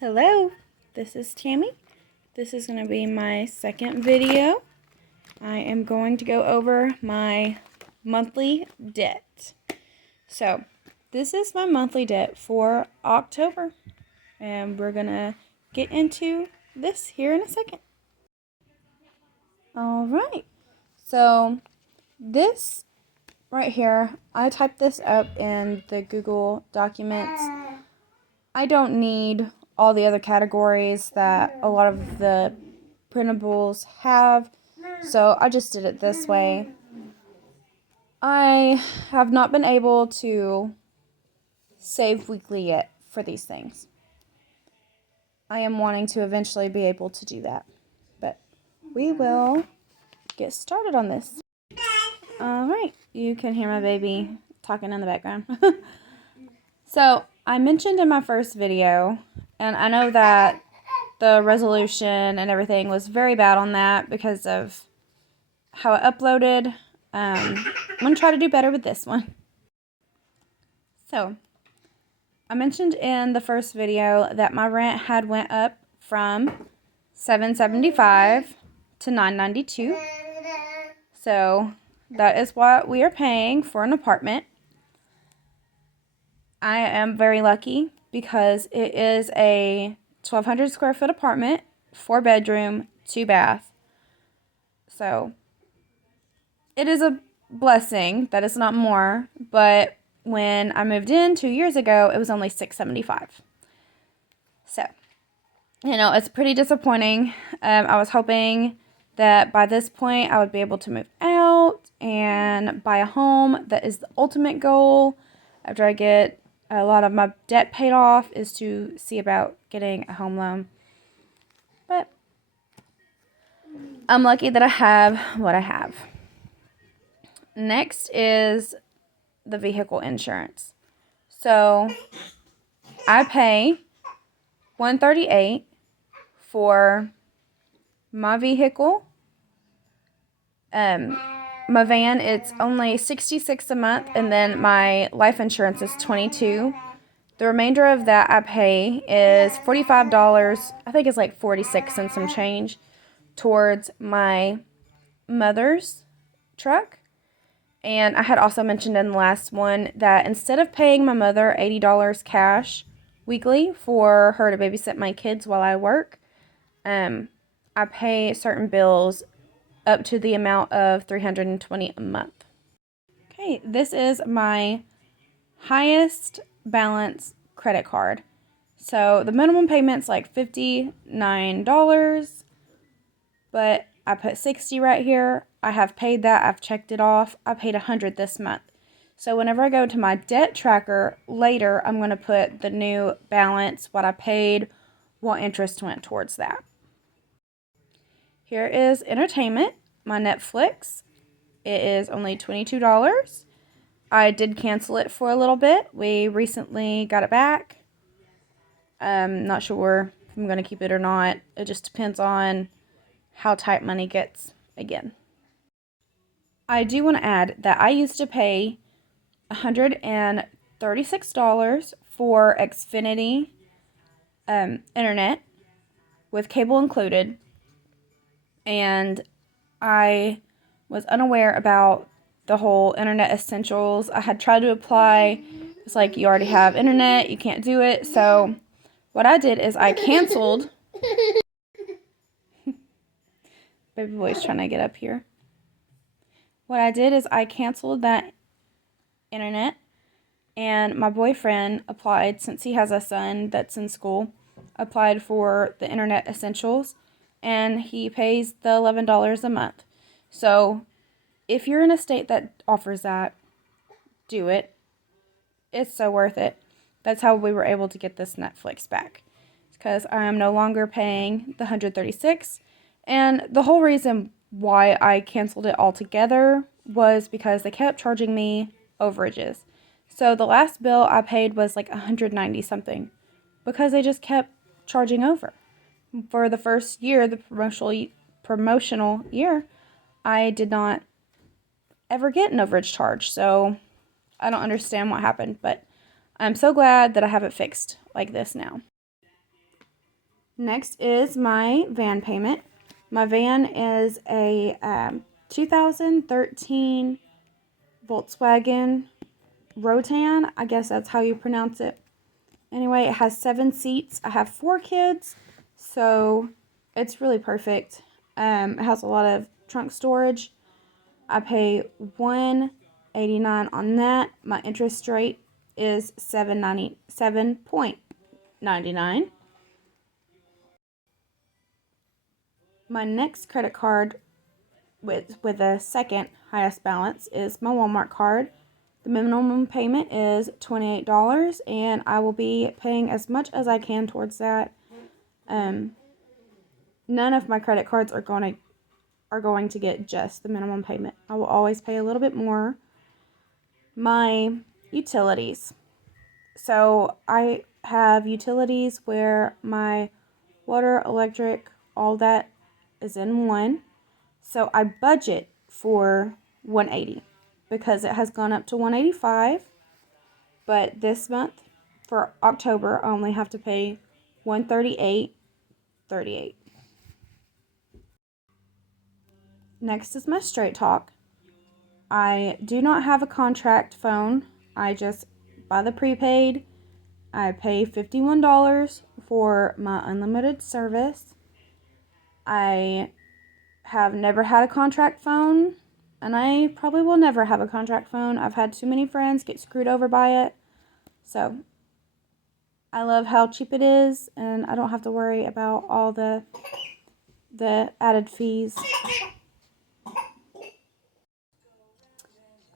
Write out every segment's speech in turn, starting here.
Hello, this is Tammy. This is going to be my second video. I am going to go over my monthly debt. So, this is my monthly debt for October, and we're going to get into this here in a second. Alright, so this right here, I typed this up in the Google Documents. I don't need all the other categories that a lot of the printables have, so I just did it this way. I have not been able to save weekly yet for these things. I am wanting to eventually be able to do that, but we will get started on this. Alright, you can hear my baby talking in the background. So, I mentioned in my first video, and I know that the resolution and everything was very bad on that because of how it uploaded. I'm going to try to do better with this one. So, I mentioned in the first video that my rent had went up from $7.75 to $9.92. So, that is what we are paying for an apartment. I am very lucky because it is a 1,200 square foot apartment, 4 bedroom, 2 bath. So, it is a blessing that it's not more, but when I moved in 2 years ago, it was only $6.75. So, it's pretty disappointing. I was hoping that by this point I would be able to move out and buy a home. That is the ultimate goal after I get a lot of my debt paid off, is to see about getting a home loan. But I'm lucky that I have what I have. Next is the vehicle insurance. So I pay $138 for my vehicle. My van, it's only $66 a month, and then my life insurance is $22. The remainder of that I pay is $45. I think it's like 46 and some change towards my mother's truck. And I had also mentioned in the last one that instead of paying my mother $80 cash weekly for her to babysit my kids while I work, I pay certain bills up to the amount of $320 a month. Okay, this is my highest balance credit card. So the minimum payment's like $59, but I put $60 right here. I have paid that. I've checked it off. I paid $100 this month. So whenever I go to my debt tracker later, I'm going to put the new balance, what I paid, what interest went towards that. Here is entertainment, my Netflix. It is only $22. I did cancel it for a little bit. We recently got it back. I'm not sure if I'm going to keep it or not. It just depends on how tight money gets again. I do want to add that I used to pay $136 for Xfinity internet with cable included, and I was unaware about the whole internet essentials. I had tried to apply. It's like, you already have internet, you can't do it. So what I did is I canceled. Baby boy's trying to get up here. What I did is I canceled that internet, and my boyfriend applied, since he has a son that's in school, applied for the internet essentials, and he pays the $11 a month. So if you're in a state that offers that, do it. It's so worth it. That's how we were able to get this Netflix back, because I am no longer paying the $136. And the whole reason why I canceled it altogether was because they kept charging me overages. So the last bill I paid was like $190 something, because they just kept charging over. For the first year, the promotional year, I did not ever get an overage charge. So I don't understand what happened, but I'm so glad that I have it fixed like this now. Next is my van payment. My van is a 2013 Volkswagen Rotan. I guess that's how you pronounce it. Anyway, it has 7 seats. I have 4 kids, so it's really perfect. It has a lot of trunk storage. I pay $189 on that. My interest rate is $7.99. My next credit card with the second highest balance is my Walmart card. The minimum payment is $28, and I will be paying as much as I can towards that. None of my credit cards are going to get just the minimum payment. I will always pay a little bit more. My utilities. So I have utilities where my water, electric, all that is in one. So I budget for $180 because it has gone up to $185. But this month, for October, I only have to pay $138.38. Next is my Straight Talk. I do not have a contract phone. I just buy the prepaid. I pay $51 for my unlimited service. I have never had a contract phone, and I probably will never have a contract phone. I've had too many friends get screwed over by it. So I love how cheap it is, and I don't have to worry about all the added fees.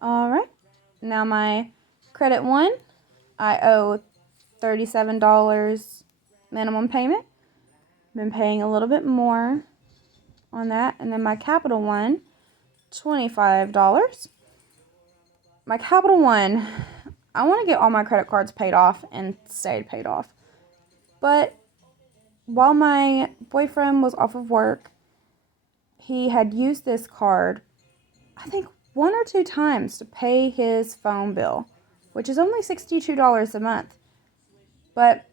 Alright, now my credit one, I owe $37 minimum payment. Been paying a little bit more on that. And then my Capital One, $25. My Capital One, I want to get all my credit cards paid off and stayed paid off. But while my boyfriend was off of work, he had used this card, I think 1 or 2 times to pay his phone bill, which is only $62 a month. But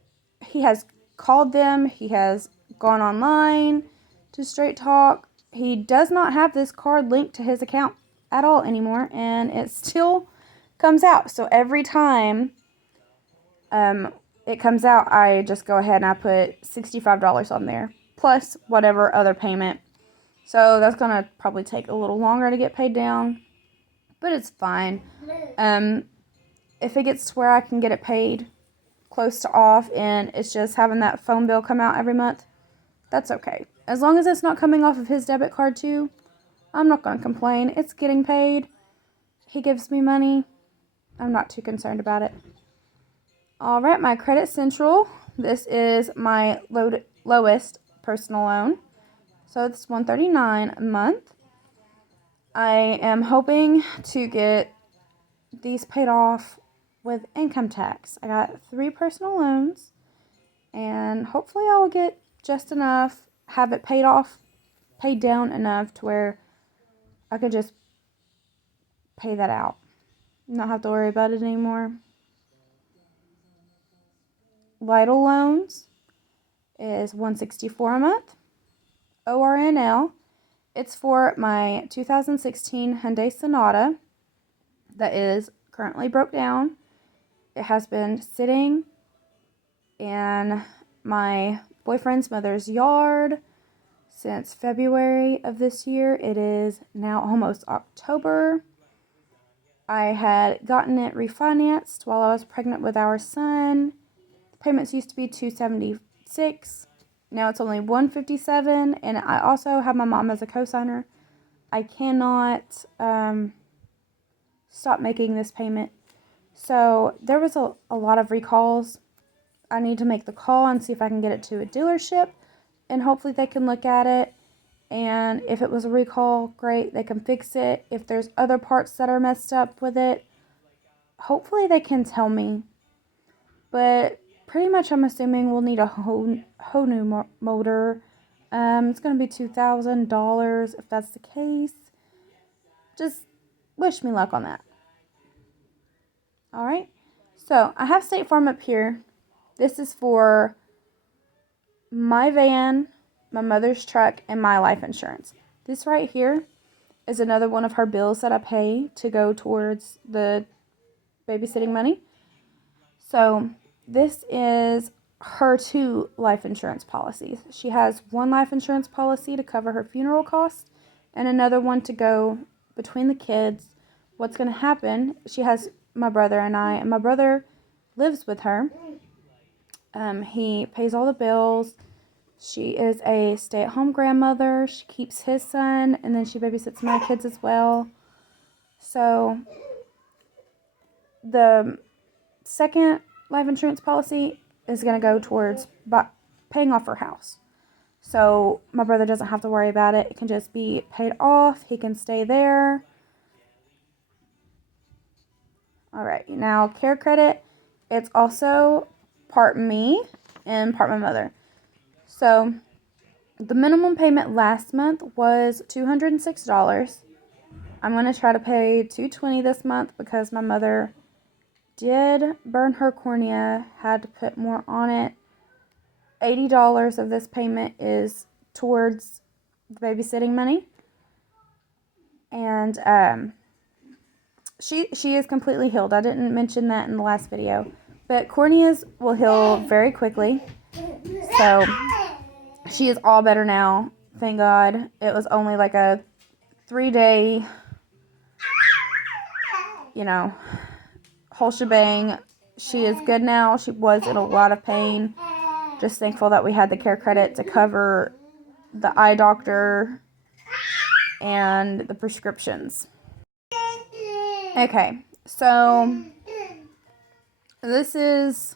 he has called them, he has gone online to Straight Talk. He does not have this card linked to his account at all anymore, and it still comes out. So every time it comes out, I just go ahead and I put $65 on there, plus whatever other payment. So that's going to probably take a little longer to get paid down, but it's fine. If it gets to where I can get it paid close to off and it's just having that phone bill come out every month, that's okay. As long as it's not coming off of his debit card too, I'm not going to complain. It's getting paid. He gives me money. I'm not too concerned about it. Alright, my Credit Central. This is my lowest personal loan. So it's $139 a month. I am hoping to get these paid off with income tax. I got 3 personal loans, and hopefully I will get just enough, have it paid down enough to where I could just pay that out. Not have to worry about it anymore. Vital loans is $164 a month. ORNL, it's for my 2016 Hyundai Sonata that is currently broke down. It has been sitting in my boyfriend's mother's yard since February of this year. It is now almost October. I had gotten it refinanced while I was pregnant with our son. The payments used to be $276. Now it's only $157, and I also have my mom as a cosigner. I cannot stop making this payment. So there was a lot of recalls. I need to make the call and see if I can get it to a dealership, and hopefully they can look at it. And if it was a recall, great, they can fix it. If there's other parts that are messed up with it, hopefully they can tell me. But pretty much I'm assuming we'll need a whole new motor. It's going to be $2,000 if that's the case. Just wish me luck on that. Alright, so I have State Farm up here. This is for my van, my mother's truck, and my life insurance. This right here is another one of her bills that I pay to go towards the babysitting money. So this is her 2 life insurance policies. She has one life insurance policy to cover her funeral costs and another one to go between the kids. What's going to happen, she has my brother and I, and my brother lives with her. He pays all the bills. She is a stay-at-home grandmother. She keeps his son, and then she babysits my kids as well. So the second life insurance policy is going to go towards paying off her house. So my brother doesn't have to worry about it. It can just be paid off. He can stay there. All right, now care credit, it's also part me and part my mother. So the minimum payment last month was $206. I'm going to try to pay $220 this month because my mother did burn her cornea, had to put more on it. $80 of this payment is towards the babysitting money. And she is completely healed. I didn't mention that in the last video. But corneas will heal very quickly. So she is all better now. Thank God. It was only like a 3-day, whole shebang. She is good now. She was in a lot of pain. Just thankful that we had the care credit to cover the eye doctor and the prescriptions. Okay, so this is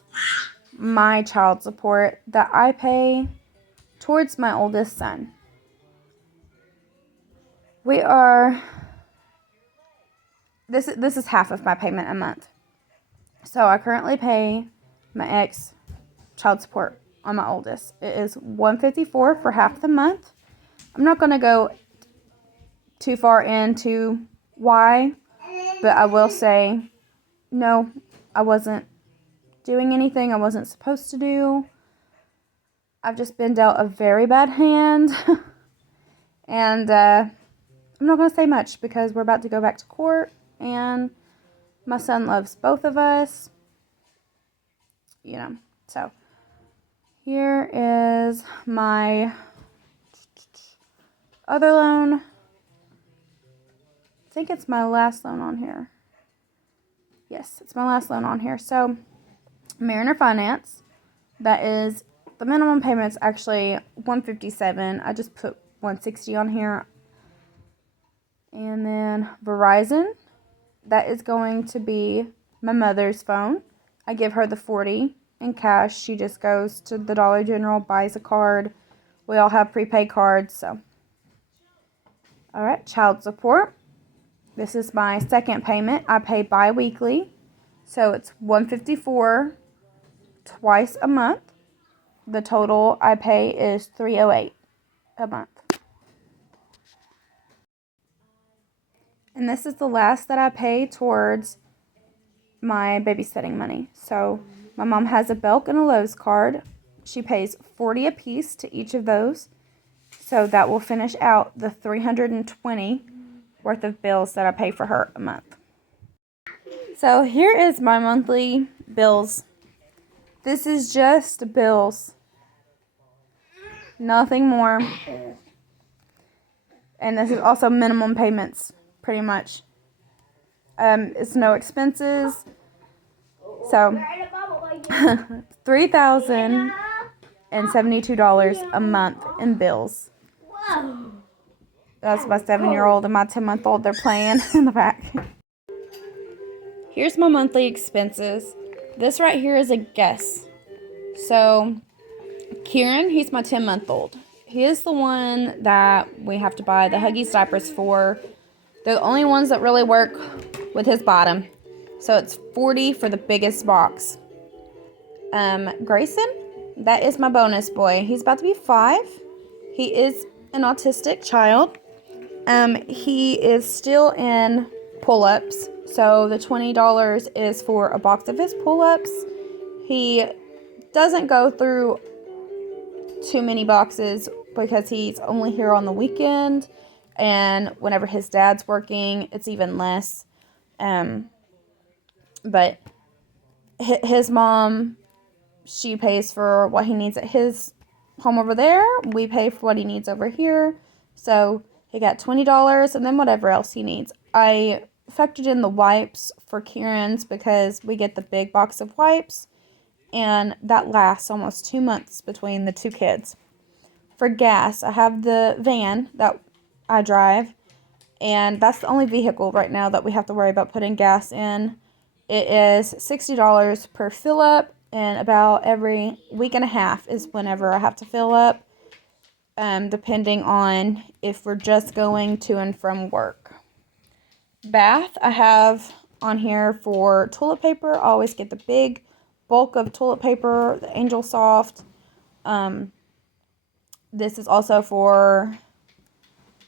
my child support that I pay towards my oldest son. This is half of my payment a month. So I currently pay my ex child support on my oldest. It is $154 for half the month. I'm not going to go too far into why, but I will say, no, I wasn't doing anything I wasn't supposed to do. I've just been dealt a very bad hand. And I'm not going to say much because we're about to go back to court. And my son loves both of us. So here is my other loan. I think it's my last loan on here. Yes, it's my last loan on here. So Mariner Finance, that is, the minimum payment is actually $157. I just put $160 on here. And then Verizon, that is going to be my mother's phone. I give her the $40 in cash. She just goes to the Dollar General, buys a card. We all have prepaid cards, so. All right, child support. This is my second payment. I pay bi-weekly, so it's $154 twice a month. The total I pay is $308 a month. And this is the last that I pay towards my babysitting money. So my mom has a Belk and a Lowe's card. She pays $40 a piece to each of those. So that will finish out the $320 worth of bills that I pay for her a month. So here is my monthly bills. This is just bills. Nothing more. And this is also minimum payments, pretty much. It's no expenses. So $3,072 a month in bills. That's my 7-year-old and my 10-month-old. They're playing in the back. Here's my monthly expenses. This right here is a guess. So Kieran, he's my 10-month-old. He is the one that we have to buy the Huggies diapers for. They're the only ones that really work with his bottom. So it's $40 for the biggest box. Grayson, that is my bonus boy. He's about to be 5. He is an autistic child. He is still in pull-ups. So the $20 is for a box of his pull-ups. He doesn't go through too many boxes because he's only here on the weekend, and whenever his dad's working, it's even less. But his mom, she pays for what he needs at his home over there. We pay for what he needs over here. So he got $20 and then whatever else he needs. I factored in the wipes for Kieran's because we get the big box of wipes, and that lasts almost 2 months between the two kids. For gas, I have the van that I drive, and that's the only vehicle right now that we have to worry about putting gas in. It is $60 per fill up, and about every week and a half is whenever I have to fill up, depending on if we're just going to and from work. Bath, I have on here for toilet paper. I always get the big bulk of toilet paper, the Angel Soft. This is also for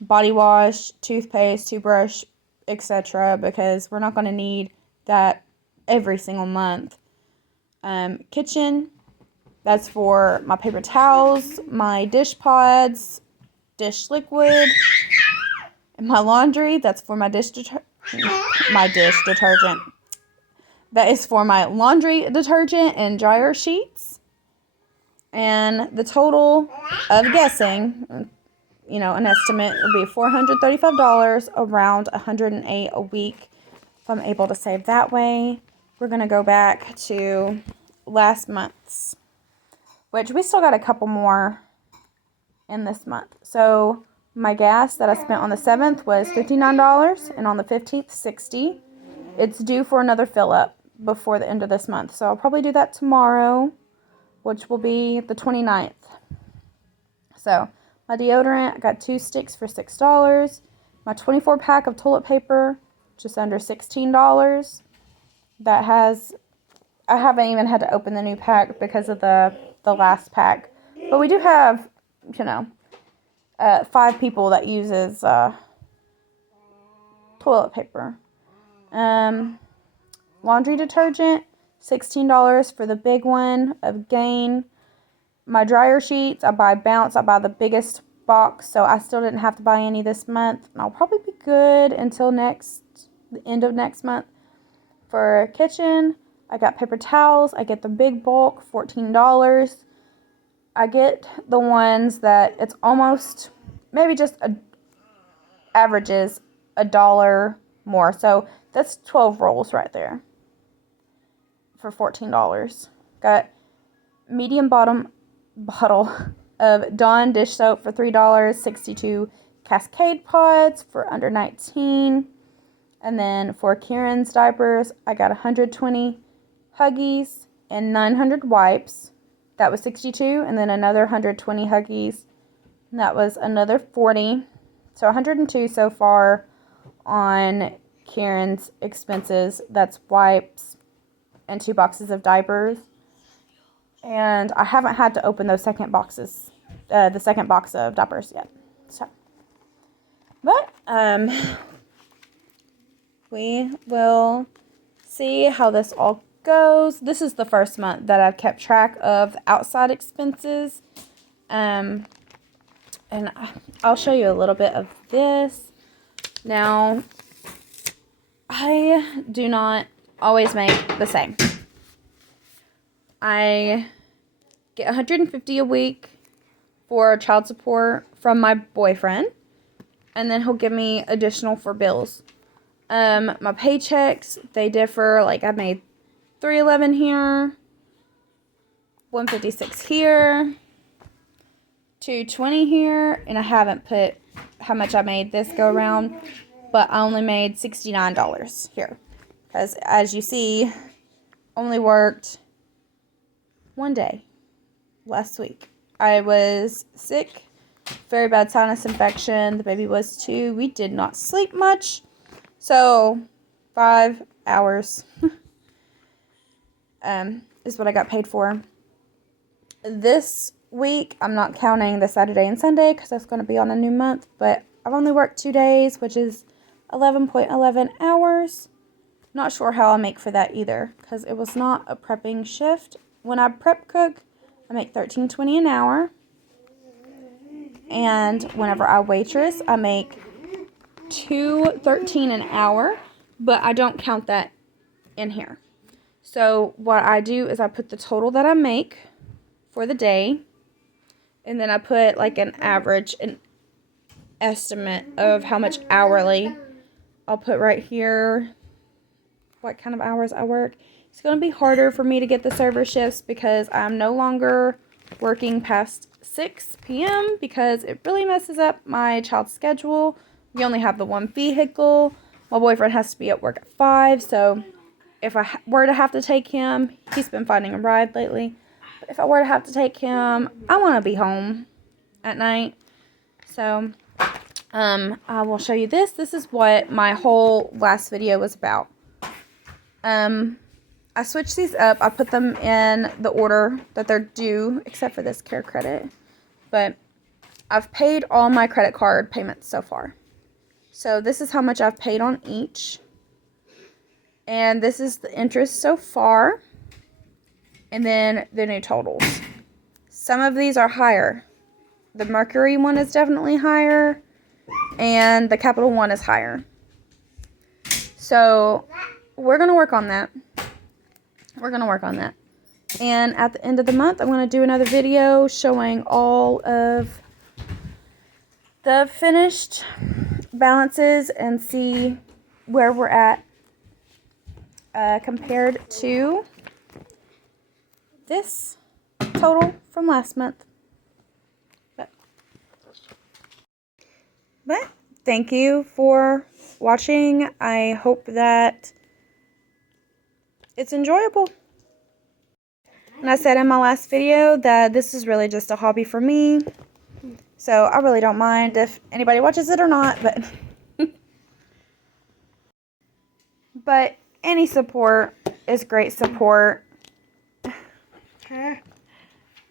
body wash, toothpaste, toothbrush, etc. because we're not going to need that every single month. Kitchen, that's for my paper towels, my dish pods, dish liquid, and my laundry. That's for my dish detergent. That is for my laundry detergent and dryer sheets. And the total of guessing, an estimate would be $435, around $108 a week. If I'm able to save that way, we're going to go back to last month's, which we still got a couple more in this month. So my gas that I spent on the 7th was $59, and on the 15th, $60. It's due for another fill up before the end of this month. So I'll probably do that tomorrow, which will be the 29th. So my deodorant, I got 2 sticks for $6. My 24 pack of toilet paper, just under $16. I haven't even had to open the new pack because of the last pack. But we do have, 5 people that uses toilet paper. Laundry detergent, $16 for the big one of Gain. My dryer sheets, I buy Bounce. I buy the biggest box, so I still didn't have to buy any this month. And I'll probably be good until the end of next month. For kitchen, I got paper towels. I get the big bulk, $14. I get the ones that it's almost, maybe just averages $1 more. So that's 12 rolls right there for $14. Got medium bottom bottle of Dawn dish soap for $3, 62 Cascade pods for under $19. And then for Kieran's diapers, I got 120 Huggies and 900 wipes. That was $62. And then another 120 Huggies. And that was another $40. So 102 so far on Kieran's expenses. That's wipes and 2 boxes of diapers. And I haven't had to open those the second box of diapers yet. So, but we will see how this all goes. This is the first month that I've kept track of outside expenses. And I'll show you a little bit of this. Now, I do not always make the same. I get $150 a week for child support from my boyfriend, and then he'll give me additional for bills. My paychecks, they differ. Like, I made $311 here, $156 here, $220 here, and I haven't put how much I made this go around, but I only made $69 here, because as you see, only worked one day last week. I was sick, very bad sinus infection. The baby was too. We did not sleep much. So 5 hours is what I got paid for. This week, I'm not counting the Saturday and Sunday because that's going to be on a new month, but I've only worked 2 days, which is 11.11 hours. Not sure how I'll make for that either, because it was not a prepping shift. When I prep cook, I make $13.20 an hour. And whenever I waitress, I make $2.13 an hour, but I don't count that in here. So what I do is I put the total that I make for the day, and then I put like an average, an estimate of how much hourly. I'll put right here what kind of hours I work. It's going to be harder for me to get the server shifts because I'm no longer working past 6 p.m. because it really messes up my child's schedule. We only have the one vehicle. My boyfriend has to be at work at 5, so if I were to have to take him, he's been finding a ride lately. But if I were to have to take him, I want to be home at night. So, I will show you this. This is what my whole last video was about. I switched these up. I put them in the order that they're due, except for this care credit. But I've paid all my credit card payments so far. So this is how much I've paid on each. And this is the interest so far. And then the new totals. Some of these are higher. The Mercury one is definitely higher. And the Capital One is higher. So we're going to work on that. We're going to work on that. And at the end of the month, I'm going to do another video showing all of the finished balances and see where we're at compared to this total from last month. But thank you for watching. I hope that it's enjoyable. And I said in my last video that this is really just a hobby for me. So I really don't mind if anybody watches it or not, but any support is great support.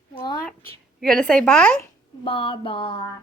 What? You gonna say bye? Bye-bye.